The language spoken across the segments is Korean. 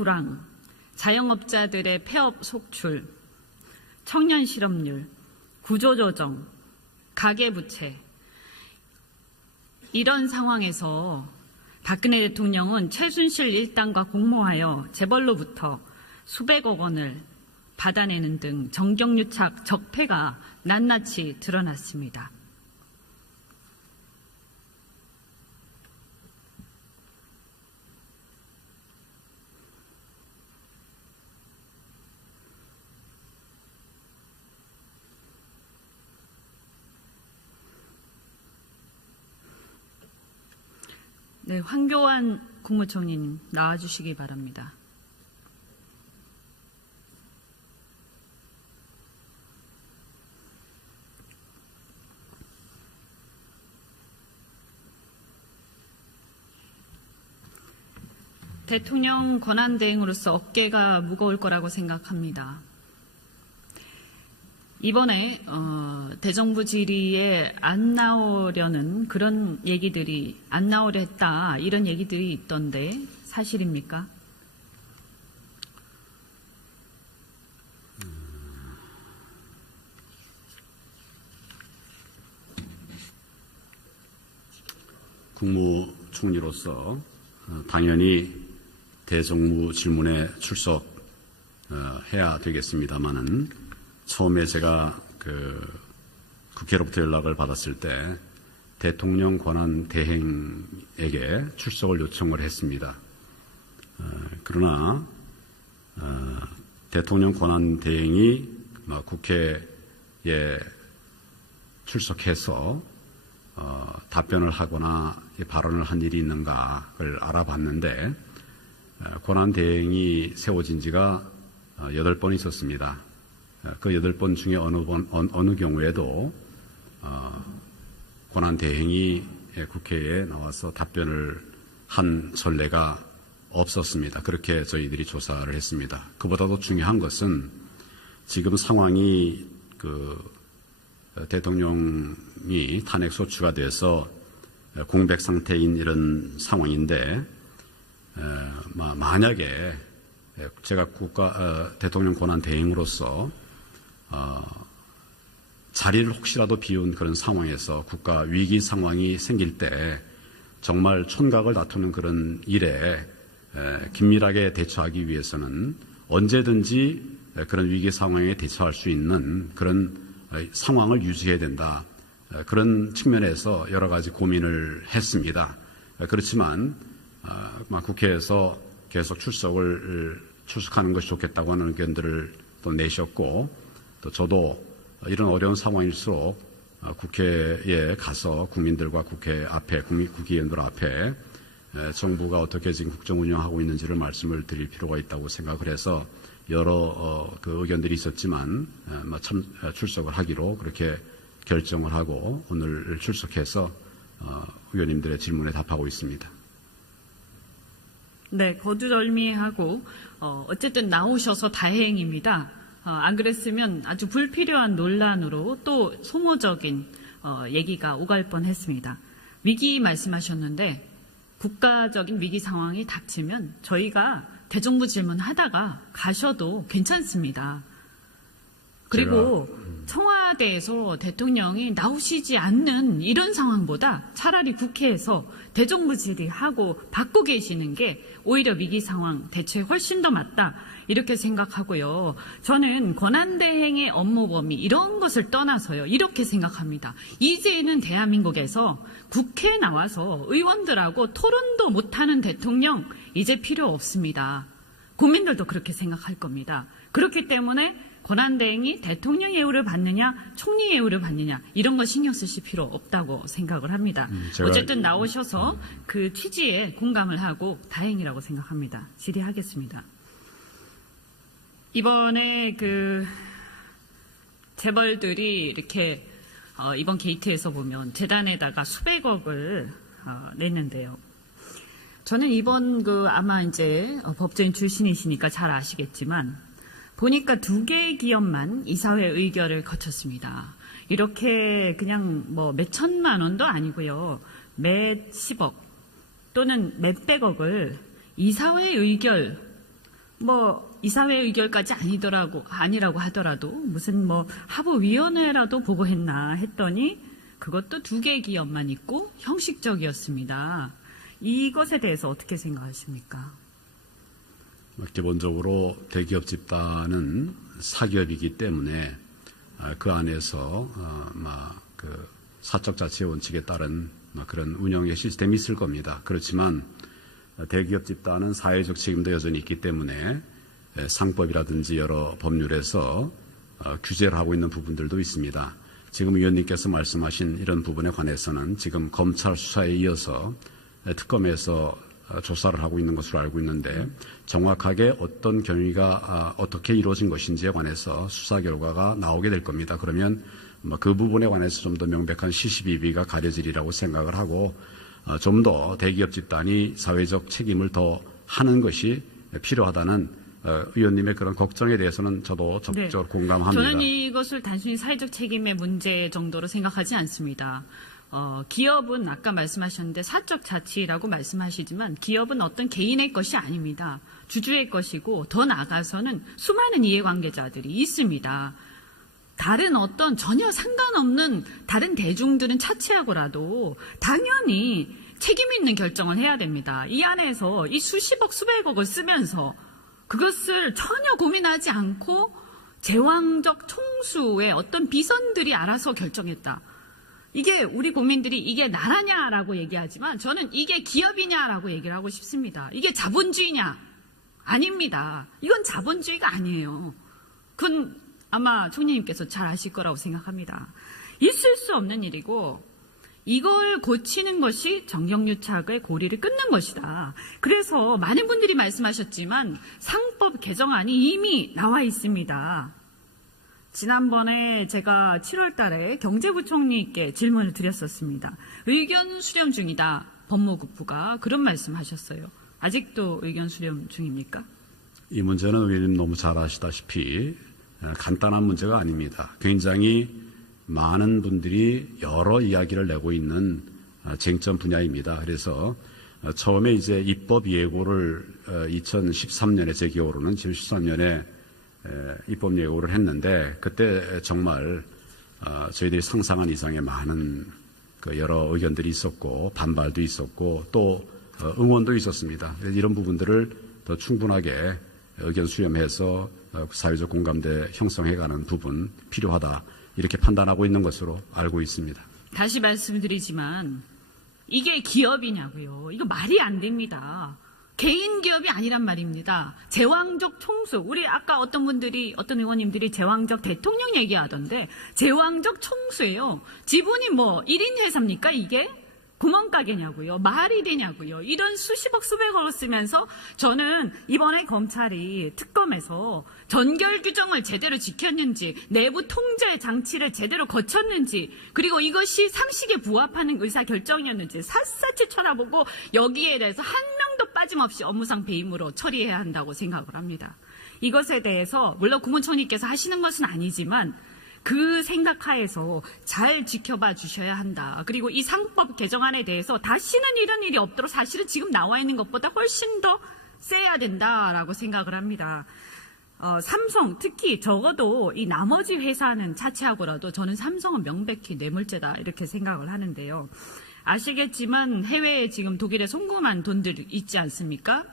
불황, 자영업자들의 폐업 속출, 청년 실업률, 구조조정, 가계부채, 이런 상황에서 박근혜 대통령은 최순실 일당과 공모하여 재벌로부터 수백억 원을 받아내는 등 정경유착 적폐가 낱낱이 드러났습니다. 네, 황교안 국무총리님 나와주시기 바랍니다. 대통령 권한대행으로서 어깨가 무거울 거라고 생각합니다. 이번에 대정부 질의에 안 나오려는 그런 얘기들이 안 나오려 했다 이런 얘기들이 있던데 사실입니까? 국무총리로서 당연히 대정부 질문에 출석해야 되겠습니다마는 처음에 제가 국회로부터 연락을 받았을 때 대통령 권한 대행에게 출석을 요청을 했습니다. 그러나 대통령 권한 대행이 국회에 출석해서 답변을 하거나 발언을 한 일이 있는가를 알아봤는데 권한 대행이 세워진 지가 8번 있었습니다. 그 8번 중에 어느 경우에도 권한 대행이 국회에 나와서 답변을 한 선례가 없었습니다. 그렇게 저희들이 조사를 했습니다. 그보다도 중요한 것은 지금 상황이 대통령이 탄핵 소추가 돼서 공백 상태인 이런 상황인데 만약에 제가 대통령 권한 대행으로서 자리를 혹시라도 비운 그런 상황에서 국가 위기 상황이 생길 때 정말 촌각을 다투는 그런 일에 긴밀하게 대처하기 위해서는 언제든지 그런 위기 상황에 대처할 수 있는 그런 상황을 유지해야 된다. 그런 측면에서 여러 가지 고민을 했습니다. 그렇지만 국회에서 계속 출석하는 것이 좋겠다고 하는 의견들을 또 내셨고 또 저도 이런 어려운 상황일수록 국회에 가서 국민들과 국회 앞에 국회의원들 앞에 정부가 어떻게 지금 국정 운영하고 있는지를 말씀을 드릴 필요가 있다고 생각을 해서 여러 의견들이 있었지만 출석을 하기로 그렇게 결정을 하고 오늘 출석해서 의원님들의 질문에 답하고 있습니다. 네, 거두절미하고 어쨌든 나오셔서 다행입니다. 안 그랬으면 아주 불필요한 논란으로 또 소모적인 얘기가 오갈 뻔했습니다. 위기 말씀하셨는데 국가적인 위기 상황이 닥치면 저희가 대정부 질문하다가 가셔도 괜찮습니다. 그리고 청와대에서 대통령이 나오시지 않는 이런 상황보다 차라리 국회에서 대정부 질의하고 받고 계시는 게 오히려 위기 상황 대처에 훨씬 더 맞다 이렇게 생각하고요. 저는 권한대행의 업무 범위 이런 것을 떠나서요. 이렇게 생각합니다. 이제는 대한민국에서 국회에 나와서 의원들하고 토론도 못하는 대통령 이제 필요 없습니다. 국민들도 그렇게 생각할 겁니다. 그렇기 때문에 권한대행이 대통령 예우를 받느냐 총리 예우를 받느냐 이런 거 신경 쓰실 필요 없다고 생각을 합니다. 어쨌든 나오셔서 그 취지에 공감을 하고 다행이라고 생각합니다. 질의하겠습니다. 이번에 재벌들이 이렇게 이번 게이트에서 보면 재단에다가 수백억을 냈는데요. 저는 이번 아마 이제 법조인 출신이시니까 잘 아시겠지만 보니까 2개의 기업만 이사회 의결을 거쳤습니다. 이렇게 그냥 몇 천만 원도 아니고요. 몇 십억 또는 몇 백억을 이사회 의결 뭐 이사회 의결까지 아니라고 하더라도 무슨 뭐 하부위원회라도 보고했나 했더니 그것도 2개 기업만 있고 형식적이었습니다. 이것에 대해서 어떻게 생각하십니까? 기본적으로 대기업 집단은 사기업이기 때문에 그 안에서 그 사적 자치 원칙에 따른 그런 운영의 시스템이 있을 겁니다. 그렇지만 대기업 집단은 사회적 책임도 여전히 있기 때문에 상법이라든지 여러 법률에서 규제를 하고 있는 부분들도 있습니다. 지금 의원님께서 말씀하신 이런 부분에 관해서는 지금 검찰 수사에 이어서 특검에서 조사를 하고 있는 것으로 알고 있는데 정확하게 어떤 경위가 어떻게 이루어진 것인지에 관해서 수사 결과가 나오게 될 겁니다. 그러면 그 부분에 관해서 좀 더 명백한 시시비비가 가려지리라고 생각을 하고 좀 더 대기업 집단이 사회적 책임을 더 하는 것이 필요하다는 의원님의 그런 걱정에 대해서는 저도 적극적으로 공감합니다. 저는 이것을 단순히 사회적 책임의 문제 정도로 생각하지 않습니다. 기업은 아까 말씀하셨는데 사적 자치라고 말씀하시지만 기업은 어떤 개인의 것이 아닙니다. 주주의 것이고 더 나아가서는 수많은 이해관계자들이 있습니다. 다른 어떤 전혀 상관없는 다른 대중들은 차치하고라도 당연히 책임 있는 결정을 해야 됩니다. 이 안에서 이 수십억 수백억을 쓰면서 그것을 전혀 고민하지 않고 제왕적 총수의 어떤 비선들이 알아서 결정했다. 이게 우리 국민들이 이게 나라냐라고 얘기하지만 저는 이게 기업이냐라고 얘기를 하고 싶습니다. 이게 자본주의냐? 아닙니다. 이건 자본주의가 아니에요. 그건 아마 총리님께서 잘 아실 거라고 생각합니다. 있을 수 없는 일이고 이걸 고치는 것이 정경유착의 고리를 끊는 것이다. 그래서 많은 분들이 말씀하셨지만 상법 개정안이 이미 나와 있습니다. 지난번에 제가 7월 달에 경제부총리께 질문을 드렸었습니다. 의견 수렴 중이다. 법무부가 그런 말씀하셨어요. 아직도 의견 수렴 중입니까? 이 문제는 의원님 너무 잘 아시다시피 간단한 문제가 아닙니다. 굉장히 많은 분들이 여러 이야기를 내고 있는 쟁점 분야입니다. 그래서 처음에 이제 입법 예고를 2013년에 제 기억으로는 지금 13년에 입법 예고를 했는데 그때 정말 저희들이 상상한 이상의 많은 그 여러 의견들이 있었고 반발도 있었고 또 응원도 있었습니다. 이런 부분들을 더 충분하게 의견 수렴해서 사회적 공감대 형성해가는 부분 필요하다. 이렇게 판단하고 있는 것으로 알고 있습니다. 다시 말씀드리지만 이게 기업이냐고요. 이거 말이 안 됩니다. 개인 기업이 아니란 말입니다. 제왕적 총수. 우리 아까 어떤 의원님들이 제왕적 대통령 얘기하던데 제왕적 총수예요. 지분이 뭐 1인 회사입니까 이게? 구멍가게냐고요. 말이 되냐고요. 이런 수십억 수백억을 쓰면서 저는 이번에 검찰이 특검에서 전결 규정을 제대로 지켰는지 내부 통제 장치를 제대로 거쳤는지 그리고 이것이 상식에 부합하는 의사결정이었는지 샅샅이 쳐다보고 여기에 대해서 한 명도 빠짐없이 업무상 배임으로 처리해야 한다고 생각을 합니다. 이것에 대해서 물론 국무총리께서 하시는 것은 아니지만 그 생각하에서 잘 지켜봐 주셔야 한다. 그리고 이 상법 개정안에 대해서 다시는 이런 일이 없도록 사실은 지금 나와 있는 것보다 훨씬 더 세야 된다라고 생각을 합니다. 삼성 특히 적어도 이 나머지 회사는 차치하고라도 저는 삼성은 명백히 뇌물죄다 이렇게 생각을 하는데요. 아시겠지만 해외에 지금 독일에 송금한 돈들이 있지 않습니까?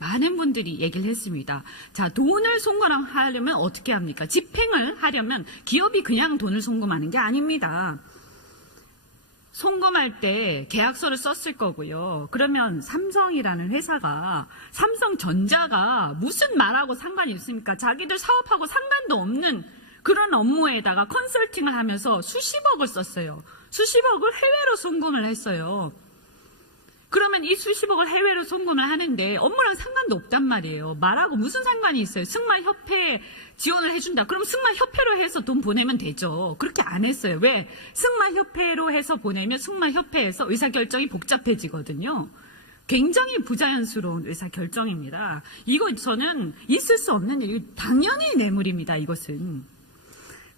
많은 분들이 얘기를 했습니다. 자, 돈을 송금하려면 어떻게 합니까? 집행을 하려면 기업이 그냥 돈을 송금하는 게 아닙니다. 송금할 때 계약서를 썼을 거고요. 그러면 삼성이라는 회사가 삼성전자가 무슨 말하고 상관이 있습니까? 자기들 사업하고 상관도 없는 그런 업무에다가 컨설팅을 하면서 수십억을 썼어요. 수십억을 해외로 송금을 했어요. 그러면 이 수십억을 해외로 송금을 하는데 업무랑 상관도 없단 말이에요. 말하고 무슨 상관이 있어요. 승마협회에 지원을 해준다. 그럼 승마협회로 해서 돈 보내면 되죠. 그렇게 안 했어요. 왜? 승마협회로 해서 보내면 승마협회에서 의사결정이 복잡해지거든요. 굉장히 부자연스러운 의사결정입니다. 이거 저는 있을 수 없는 일이 당연히 뇌물입니다. 이것은.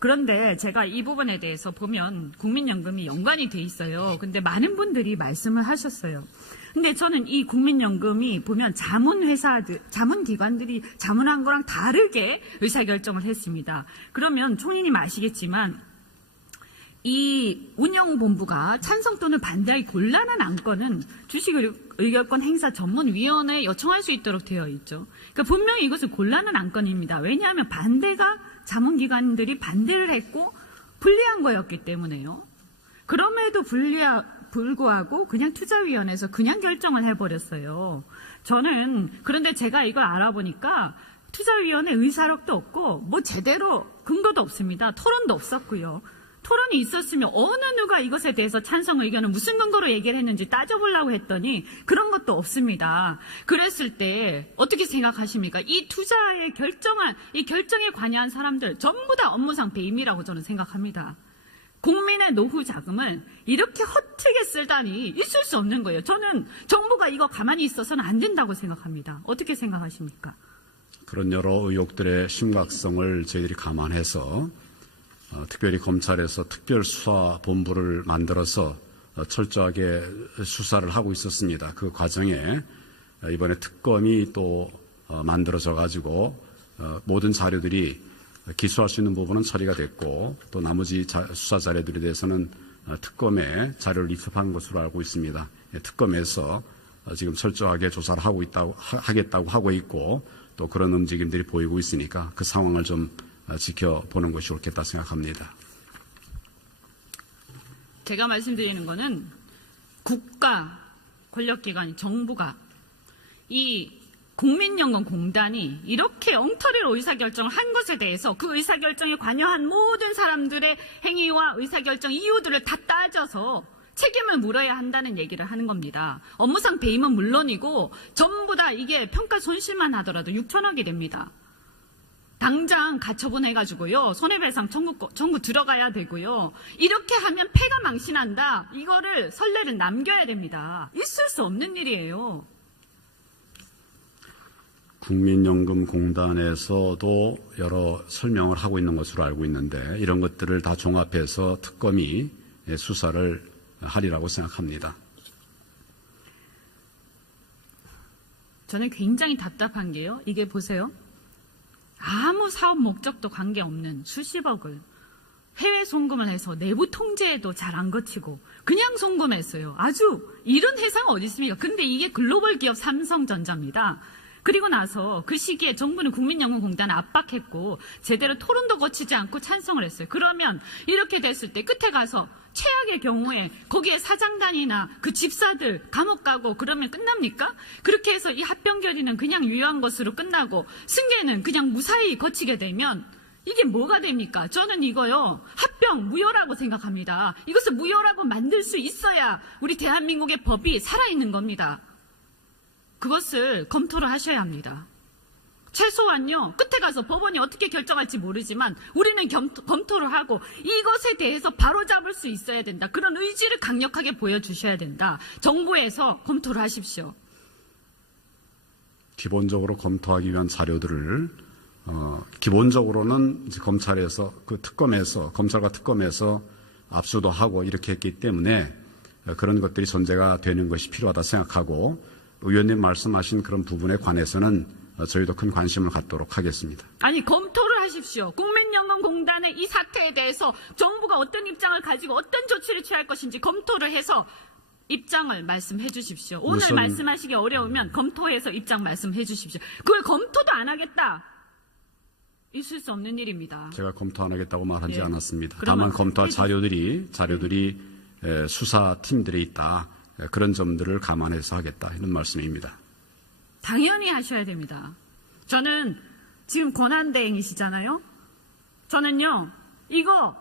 그런데 제가 이 부분에 대해서 보면 국민연금이 연관이 돼 있어요. 근데 많은 분들이 말씀을 하셨어요. 근데 저는 이 국민연금이 보면 자문기관들이 자문한 거랑 다르게 의사결정을 했습니다. 그러면 총리님 아시겠지만 이 운영본부가 찬성 또는 반대하기 곤란한 안건은 주식의결권 행사 전문위원회에 요청할 수 있도록 되어 있죠. 그러니까 분명히 이것은 곤란한 안건입니다. 왜냐하면 반대가 자문기관들이 반대를 했고 불리한 거였기 때문에요. 그럼에도 불구하고 그냥 투자위원회에서 그냥 결정을 해버렸어요. 저는 그런데 제가 이걸 알아보니까 투자위원회 의사록도 없고 뭐 제대로 근거도 없습니다. 토론도 없었고요. 토론이 있었으면 어느 누가 이것에 대해서 찬성 의견을 무슨 근거로 얘기를 했는지 따져보려고 했더니 그런 것도 없습니다. 그랬을 때 어떻게 생각하십니까? 이 투자에 이 결정에 관여한 사람들 전부 다 업무상 배임이라고 저는 생각합니다. 국민의 노후 자금을 이렇게 허투루게 쓰다니 있을 수 없는 거예요. 저는 정부가 이거 가만히 있어서는 안 된다고 생각합니다. 어떻게 생각하십니까? 그런 여러 의혹들의 심각성을 저희들이 감안해서 특별히 검찰에서 특별수사본부를 만들어서 철저하게 수사를 하고 있었습니다. 그 과정에 이번에 특검이 또 만들어져 가지고 모든 자료들이 기소할 수 있는 부분은 처리가 됐고 또 나머지 수사 자료들에 대해서는 특검에 자료를 입수한 것으로 알고 있습니다. 특검에서 지금 철저하게 조사를 하겠다고 하고 있고 또 그런 움직임들이 보이고 있으니까 그 상황을 좀 지켜보는 것이 옳겠다 생각합니다. 제가 말씀드리는 거는 국가 권력기관 정부가 이 국민연금공단이 이렇게 엉터리로 의사결정을 한 것에 대해서 그 의사결정에 관여한 모든 사람들의 행위와 의사결정 이유들을 다 따져서 책임을 물어야 한다는 얘기를 하는 겁니다. 업무상 배임은 물론이고 전부 다 이게 평가 손실만 하더라도 6천억이 됩니다. 당장 가처분 해가지고요. 손해배상 청구 들어가야 되고요. 이렇게 하면 폐가 망신한다. 이거를 선례를 남겨야 됩니다. 있을 수 없는 일이에요. 국민연금공단에서도 여러 설명을 하고 있는 것으로 알고 있는데 이런 것들을 다 종합해서 특검이 수사를 하리라고 생각합니다. 저는 굉장히 답답한 게요. 이게 보세요. 아무 사업 목적도 관계없는 수십억을 해외 송금을 해서 내부 통제에도 잘 안 거치고 그냥 송금했어요. 아주 이런 회사가 어디 있습니까? 근데 이게 글로벌 기업 삼성전자입니다. 그리고 나서 그 시기에 정부는 국민연금공단을 압박했고 제대로 토론도 거치지 않고 찬성을 했어요. 그러면 이렇게 됐을 때 끝에 가서 최악의 경우에 거기에 사장단이나 그 집사들 감옥 가고 그러면 끝납니까? 그렇게 해서 이 합병 결의는 그냥 유효한 것으로 끝나고 승계는 그냥 무사히 거치게 되면 이게 뭐가 됩니까? 저는 이거요. 합병 무효라고 생각합니다. 이것을 무효라고 만들 수 있어야 우리 대한민국의 법이 살아있는 겁니다. 그것을 검토를 하셔야 합니다. 최소한요. 끝에 가서 법원이 어떻게 결정할지 모르지만 우리는 검토를 하고 이것에 대해서 바로잡을 수 있어야 된다. 그런 의지를 강력하게 보여주셔야 된다. 정부에서 검토를 하십시오. 기본적으로 검토하기 위한 자료들을 기본적으로는 이제 검찰과 특검에서 압수도 하고 이렇게 했기 때문에 그런 것들이 존재가 되는 것이 필요하다 생각하고 의원님 말씀하신 그런 부분에 관해서는 저희도 큰 관심을 갖도록 하겠습니다. 아니 검토를 하십시오. 국민연금공단의 이 사태에 대해서 정부가 어떤 입장을 가지고 어떤 조치를 취할 것인지 검토를 해서 입장을 말씀해 주십시오. 오늘 말씀하시기 어려우면 검토해서 입장 말씀해 주십시오. 그걸 검토도 안 하겠다. 있을 수 없는 일입니다. 제가 검토 안 하겠다고 말하지 예. 않았습니다. 다만 검토할 자료들이 수사팀들에 있다. 그런 점들을 감안해서 하겠다 이런 말씀입니다. 당연히 하셔야 됩니다. 저는 지금 권한대행이시잖아요. 저는요. 이거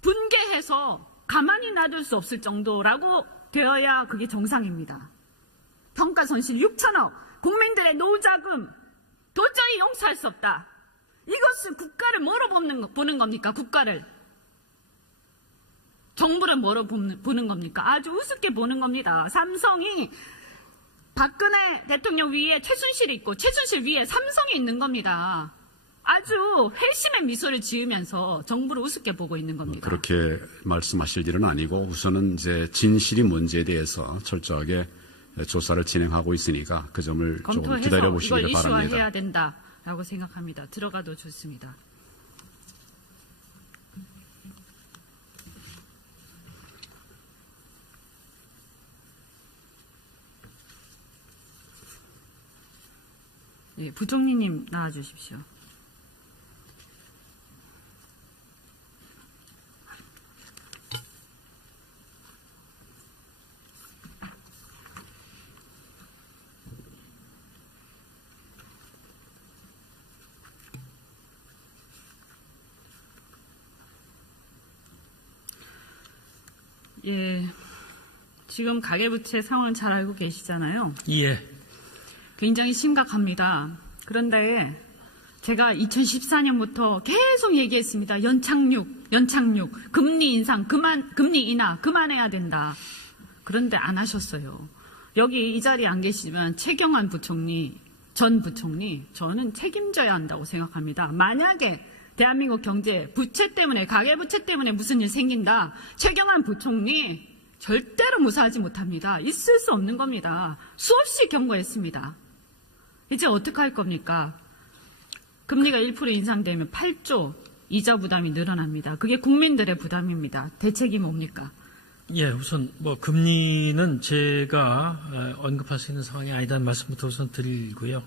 분개해서 가만히 놔둘 수 없을 정도라고 되어야 그게 정상입니다. 평가 손실 6천억, 국민들의 노후자금 도저히 용서할 수 없다. 이것을 국가를 뭐로 보는 겁니까? 국가를. 정부를 뭐로 보는 겁니까? 아주 우습게 보는 겁니다. 삼성이 박근혜 대통령 위에 최순실이 있고 최순실 위에 삼성이 있는 겁니다. 아주 회심의 미소를 지으면서 정부를 우습게 보고 있는 겁니다. 그렇게 말씀하실 일은 아니고 우선은 이제 진실이 뭔지에 대해서 철저하게 조사를 진행하고 있으니까 그 점을 좀 검토해서 기다려 이걸 보시기를 바랍니다. 이슈화해야 된다라고 생각합니다. 들어가도 좋습니다. 예, 부총리님 나와주십시오. 예, 지금 가계부채 상황 잘 알고 계시잖아요. 예. 굉장히 심각합니다. 그런데 제가 2014년부터 계속 얘기했습니다. 연착륙, 금리 인상, 금리 인하, 그만해야 된다. 그런데 안 하셨어요. 여기 이 자리에 안 계시지만 최경환 부총리, 전 부총리, 저는 책임져야 한다고 생각합니다. 만약에 대한민국 경제 부채 때문에, 가계부채 때문에 무슨 일 생긴다. 최경환 부총리 절대로 무사하지 못합니다. 있을 수 없는 겁니다. 수없이 경고했습니다. 이제 어떻게 할 겁니까? 금리가 1% 인상되면 8조 이자 부담이 늘어납니다. 그게 국민들의 부담입니다. 대책이 뭡니까? 예, 우선 뭐 금리는 제가 언급할 수 있는 상황이 아니다는 말씀부터 우선 드리고요.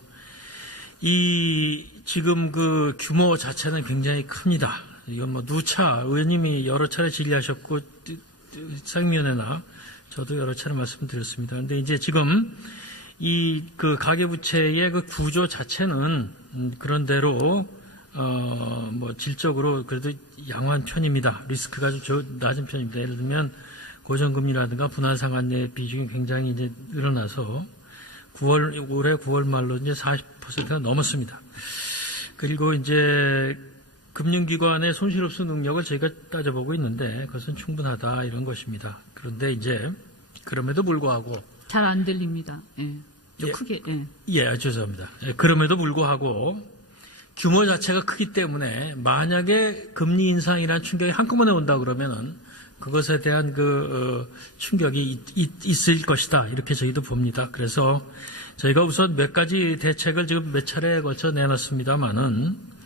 지금 그 규모 자체는 굉장히 큽니다. 이건 뭐 누차 의원님이 여러 차례 질의하셨고 상임위원회나 저도 여러 차례 말씀드렸습니다. 그런데 이제 지금 그 가계부채의 그 구조 자체는 그런대로 뭐 질적으로 그래도 양호한 편입니다. 리스크가 좀 낮은 편입니다. 예를 들면 고정금리라든가 분할상환의 비중이 굉장히 이제 늘어나서 올해 9월 말로 이제 40%가 넘었습니다. 그리고 이제 금융기관의 손실 흡수 능력을 저희가 따져보고 있는데 그것은 충분하다 이런 것입니다. 그런데 이제 그럼에도 불구하고 잘 안 들립니다. 예. 좀 예. 크게. 예. 예, 죄송합니다. 예, 그럼에도 불구하고 규모 자체가 크기 때문에 만약에 금리 인상이라는 충격이 한꺼번에 온다 그러면은 그것에 대한 충격이 있을 것이다. 이렇게 저희도 봅니다. 그래서 저희가 우선 몇 가지 대책을 지금 몇 차례에 걸쳐 내놨습니다만은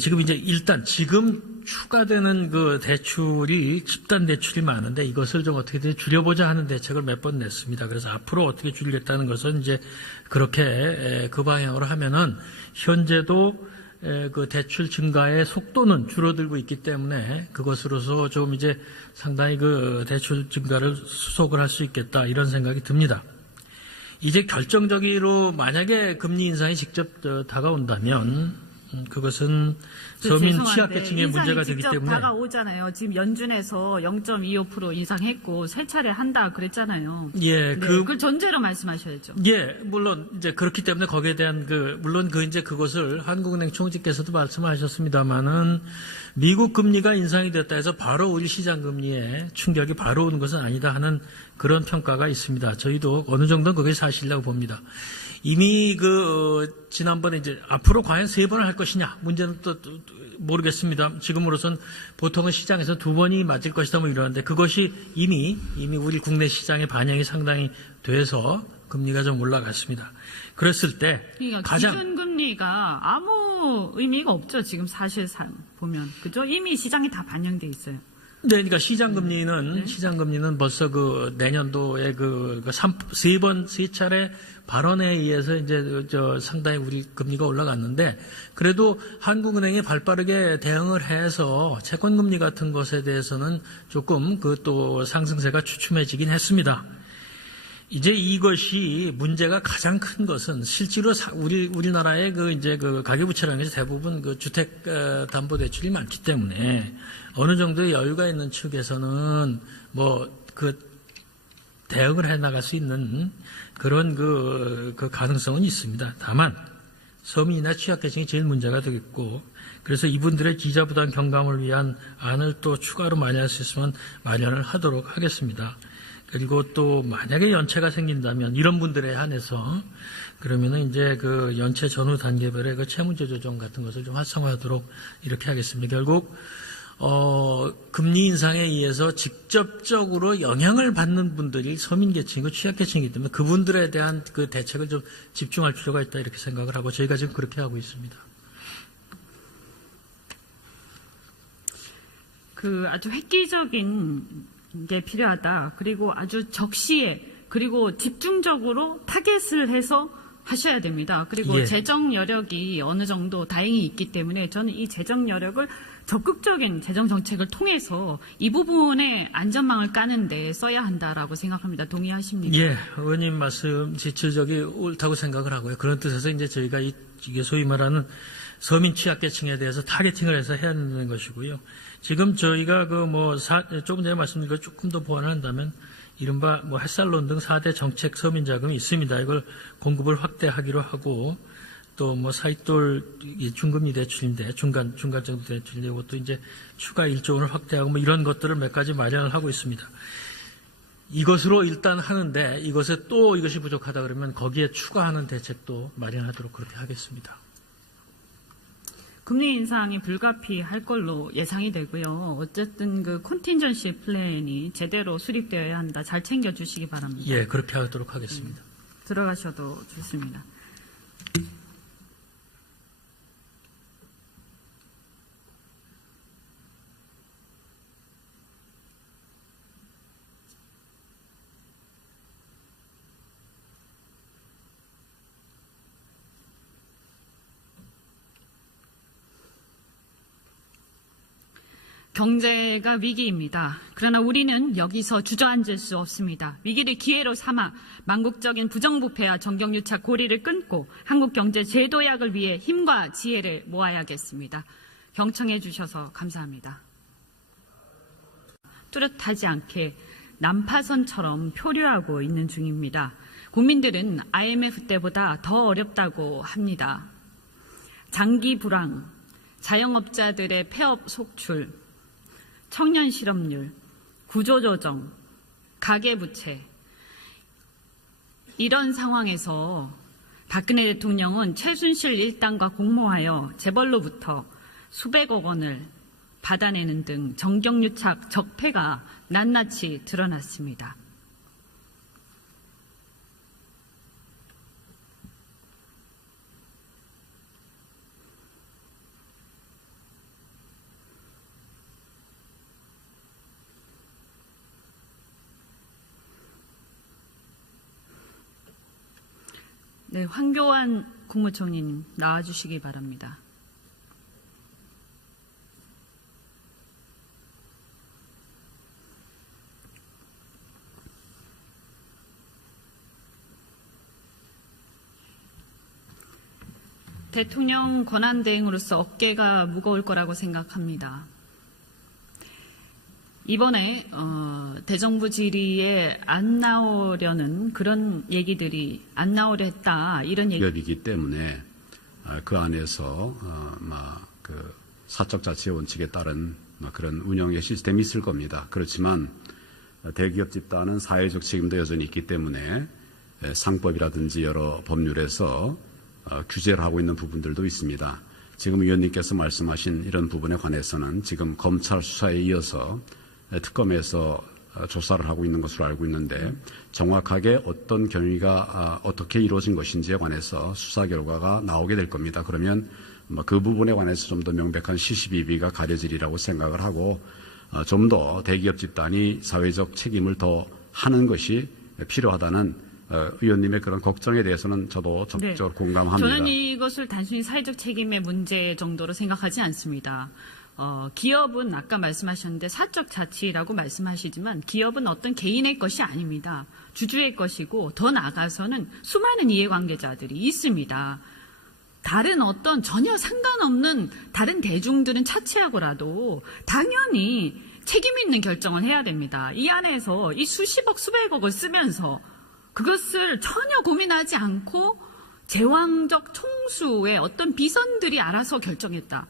지금 이제 일단 지금 추가되는 그 대출이 집단 대출이 많은데 이것을 좀 어떻게든 줄여보자 하는 대책을 몇 번 냈습니다. 그래서 앞으로 어떻게 줄이겠다는 것은 이제 그렇게 그 방향으로 하면은 현재도 그 대출 증가의 속도는 줄어들고 있기 때문에 그것으로서 좀 이제 상당히 그 대출 증가를 수속을 할 수 있겠다 이런 생각이 듭니다. 이제 결정적으로 만약에 금리 인상이 직접 다가온다면 그것은 서민 취약계층의 문제가 되기 직접 때문에 다가오잖아요. 지금 연준에서 0.25% 인상했고 세 차례 한다 그랬잖아요. 예, 네, 그걸 전제로 말씀하셔야죠. 예, 물론 이제 그렇기 때문에 거기에 대한 물론 이제 그것을 한국은행 총재께서도 말씀하셨습니다만은 미국 금리가 인상이 됐다 해서 바로 우리 시장 금리에 충격이 바로 오는 것은 아니다 하는 그런 평가가 있습니다. 저희도 어느 정도는 그게 사실이라고 봅니다. 이미 지난번에 이제 앞으로 과연 3번을 할 것이냐 문제는 또 모르겠습니다. 지금으로선 보통은 시장에서 2번이 맞을 것이다 뭐 이러는데 그것이 이미 우리 국내 시장에 반영이 상당히 돼서 금리가 좀 올라갔습니다. 그랬을 때 그러니까 가장 기준금리가 아무 의미가 없죠. 지금 사실상 보면 그죠? 이미 시장에 다 반영돼 있어요. 네, 그러니까 시장금리는 벌써 내년도에 세 차례 발언에 의해서 이제 상당히 우리 금리가 올라갔는데 그래도 한국은행이 발빠르게 대응을 해서 채권금리 같은 것에 대해서는 조금 또 상승세가 주춤해지긴 했습니다. 이제 이것이 문제가 가장 큰 것은 실제로 우리나라의 가계부채라는 것이 대부분 주택 담보 대출이 많기 때문에 어느 정도의 여유가 있는 측에서는 대응을 해 나갈 수 있는 그런 가능성은 있습니다. 다만 서민이나 취약계층이 제일 문제가 되겠고 그래서 이분들의 기자 부담 경감을 위한 안을 또 추가로 마련할 수 있으면 마련을 하도록 하겠습니다. 그리고 또 만약에 연체가 생긴다면 이런 분들에 한해서 그러면은 이제 그 연체 전후 단계별의 그 채무제 조정 같은 것을 좀 활성화하도록 이렇게 하겠습니다. 결국 금리 인상에 의해서 직접적으로 영향을 받는 분들이 서민계층이고 취약계층이기 때문에 그분들에 대한 그 대책을 좀 집중할 필요가 있다 이렇게 생각을 하고 저희가 지금 그렇게 하고 있습니다. 그 아주 획기적인 게 필요하다. 그리고 아주 적시에 그리고 집중적으로 타겟을 해서 하셔야 됩니다. 그리고 예. 재정 여력이 어느 정도 다행히 있기 때문에 저는 이 재정 여력을 적극적인 재정 정책을 통해서 이 부분에 안전망을 까는데 써야 한다라고 생각합니다. 동의하십니까? 예, 의원님 말씀 지체적이 옳다고 생각을 하고요. 그런 뜻에서 이제 저희가 이게 소위 말하는 서민 취약계층에 대해서 타겟팅을 해서 해야 하는 것이고요. 지금 저희가 조금 전에 말씀드린 걸 조금 더 보완한다면 이른바 햇살론 등 4대 정책 서민 자금이 있습니다. 이걸 공급을 확대하기로 하고 또 사익돌 중금리 대출인데 중간 정도 대출인데 이것도 이제 추가 1조 원을 확대하고 이런 것들을 몇 가지 마련을 하고 있습니다. 이것으로 일단 하는데 이것에 또 이것이 부족하다 그러면 거기에 추가하는 대책도 마련하도록 그렇게 하겠습니다. 금리 인상이 불가피할 걸로 예상이 되고요. 어쨌든 그 컨틴전시 플랜이 제대로 수립되어야 한다. 잘 챙겨주시기 바랍니다. 예, 그렇게 하도록 하겠습니다. 들어가셔도 좋습니다. 경제가 위기입니다. 그러나 우리는 여기서 주저앉을 수 없습니다. 위기를 기회로 삼아 망국적인 부정부패와 정경유착 고리를 끊고 한국 경제 재도약을 위해 힘과 지혜를 모아야겠습니다. 경청해 주셔서 감사합니다. 뚜렷하지 않게 난파선처럼 표류하고 있는 중입니다. 국민들은 IMF 때보다 더 어렵다고 합니다. 장기 불황, 자영업자들의 폐업 속출, 청년 실업률, 구조조정, 가계부채 이런 상황에서 박근혜 대통령은 최순실 일당과 공모하여 재벌로부터 수백억 원을 받아내는 등 정경유착 적폐가 낱낱이 드러났습니다. 네, 황교안 국무총리님 나와주시기 바랍니다. 대통령 권한대행으로서 어깨가 무거울 거라고 생각합니다. 이번에 대정부 질의에 안 나오려는 그런 얘기들이 안 나오려 했다 이런 얘기. 기업이기 때문에 그 안에서 그 사적 자치 원칙에 따른 그런 운영의 시스템이 있을 겁니다. 그렇지만 대기업 집단은 사회적 책임도 여전히 있기 때문에 상법이라든지 여러 법률에서 규제를 하고 있는 부분들도 있습니다. 지금 의원님께서 말씀하신 이런 부분에 관해서는 지금 검찰 수사에 이어서 특검에서 조사를 하고 있는 것으로 알고 있는데 정확하게 어떤 경위가 어떻게 이루어진 것인지에 관해서 수사 결과가 나오게 될 겁니다. 그러면 그 부분에 관해서 좀 더 명백한 시시비비가 가려지리라고 생각을 하고 좀 더 대기업 집단이 사회적 책임을 더 하는 것이 필요하다는 의원님의 그런 걱정에 대해서는 저도 적극적으로 공감합니다. 저는 이것을 단순히 사회적 책임의 문제 정도로 생각하지 않습니다. 기업은 아까 말씀하셨는데 사적 자치라고 말씀하시지만 기업은 어떤 개인의 것이 아닙니다. 주주의 것이고 더 나아가서는 수많은 이해관계자들이 있습니다. 다른 어떤 전혀 상관없는 다른 대중들은 차치하고라도 당연히 책임 있는 결정을 해야 됩니다. 이 안에서 이 수십억 수백억을 쓰면서 그것을 전혀 고민하지 않고 제왕적 총수의 어떤 비선들이 알아서 결정했다.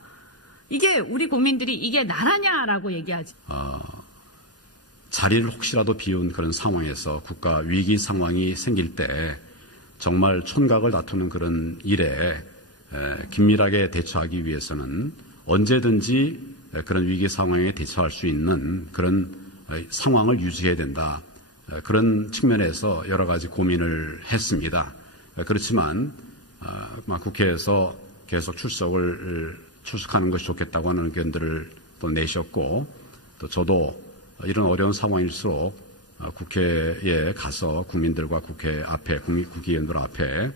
이게 우리 국민들이 이게 나라냐라고 얘기하지. 자리를 혹시라도 비운 그런 상황에서 국가 위기 상황이 생길 때 정말 촌각을 다투는 그런 일에 긴밀하게 대처하기 위해서는 언제든지 그런 위기 상황에 대처할 수 있는 그런 상황을 유지해야 된다. 그런 측면에서 여러 가지 고민을 했습니다. 그렇지만 국회에서 계속 출석하는 것이 좋겠다고 하는 의견들을 또 내셨고, 또 저도 이런 어려운 상황일수록 국회에 가서 국민들과 국회 앞에, 국회의원들 앞에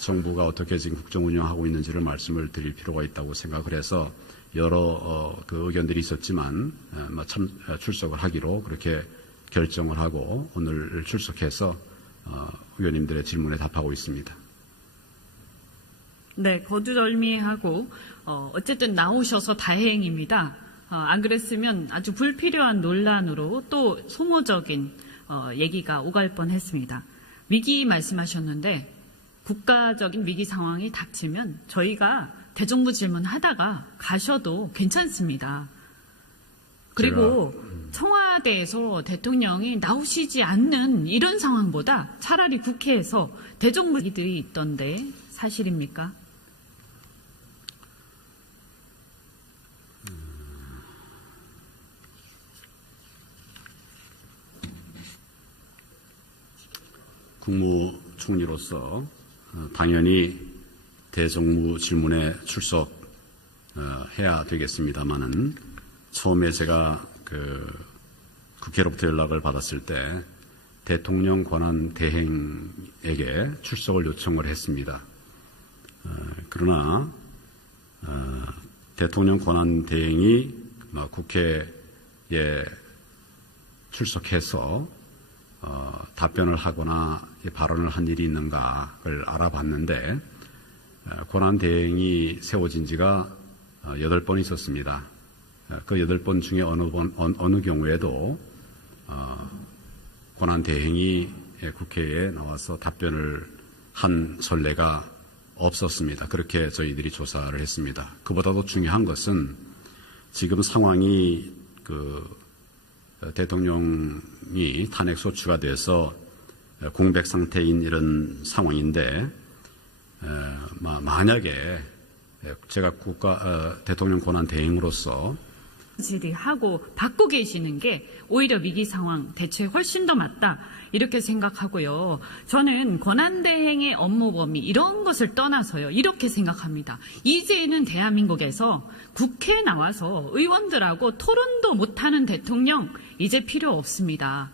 정부가 어떻게 지금 국정 운영하고 있는지를 말씀을 드릴 필요가 있다고 생각을 해서 여러 그 의견들이 있었지만 출석을 하기로 그렇게 결정을 하고 오늘 출석해서 의원님들의 질문에 답하고 있습니다. 네, 거두절미하고 어쨌든 나오셔서 다행입니다. 안 그랬으면 아주 불필요한 논란으로 또 소모적인 얘기가 오갈 뻔했습니다. 위기 말씀하셨는데 국가적인 위기 상황이 닥치면 저희가 대정부 질문하다가 가셔도 괜찮습니다. 그리고 청와대에서 대통령이 나오시지 않는 이런 상황보다 차라리 국회에서 대정부 얘기들이 있던데 사실입니까? 국무총리로서 당연히 대정부 질문에 출석해야 되겠습니다마는 처음에 제가 국회로부터 연락을 받았을 때 대통령 권한 대행에게 출석을 요청을 했습니다. 그러나 대통령 권한 대행이 국회에 출석해서 답변을 하거나 발언을 한 일이 있는가를 알아봤는데 권한 대행이 세워진 지가 8번 있었습니다. 그 8번 중에 어느 경우에도 권한 대행이 국회에 나와서 답변을 한 선례가 없었습니다. 그렇게 저희들이 조사를 했습니다. 그보다도 중요한 것은 지금 상황이 대통령이 탄핵 소추가 돼서 공백 상태인 이런 상황인데 만약에 제가 대통령 권한 대행으로서 질의하고 받고 계시는 게 오히려 위기 상황 대처에 훨씬 더 맞다 이렇게 생각하고요. 저는 권한대행의 업무 범위 이런 것을 떠나서요. 이렇게 생각합니다. 이제는 대한민국에서 국회에 나와서 의원들하고 토론도 못하는 대통령 이제 필요 없습니다.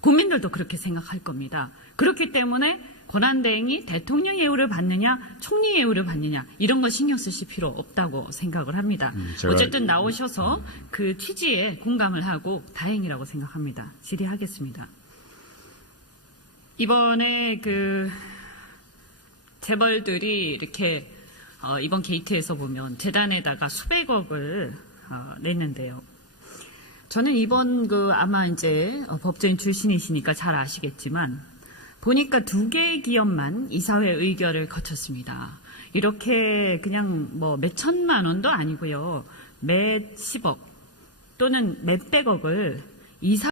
국민들도 그렇게 생각할 겁니다. 그렇기 때문에 권한대행이 대통령 예우를 받느냐 총리 예우를 받느냐 이런 거 신경 쓰실 필요 없다고 생각을 합니다. 어쨌든 나오셔서 그 취지에 공감을 하고 다행이라고 생각합니다. 질의하겠습니다. 이번에 재벌들이 이렇게 이번 게이트에서 보면 재단에다가 수백억을 냈는데요. 저는 이번 아마 이제 법조인 출신이시니까 잘 아시겠지만 보니까 2개의 기업만 이사회 의결을 거쳤습니다. 이렇게 그냥 몇천만 원도 아니고요. 몇십억 또는 몇백억을 이사